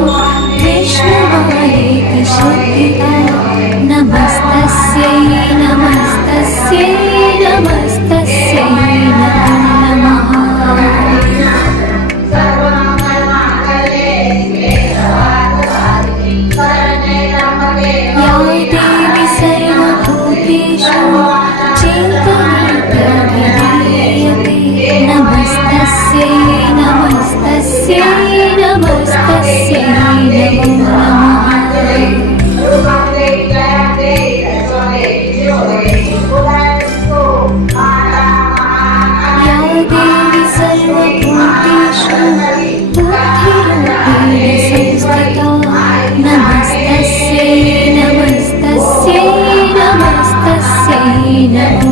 भूतेषु विष्णुमायेति श्रुतिका नमस्तस्यै नमस्तस्यै नमस्तस्यै नमो नमः या देवी सर्वभूतेषु चेतनाप्रविलीयते नमस्तस्यै नमस्तस्यै नमस्तस्यै नमस्तस्यै नमस्तस्यै नमस्तस्यै नमः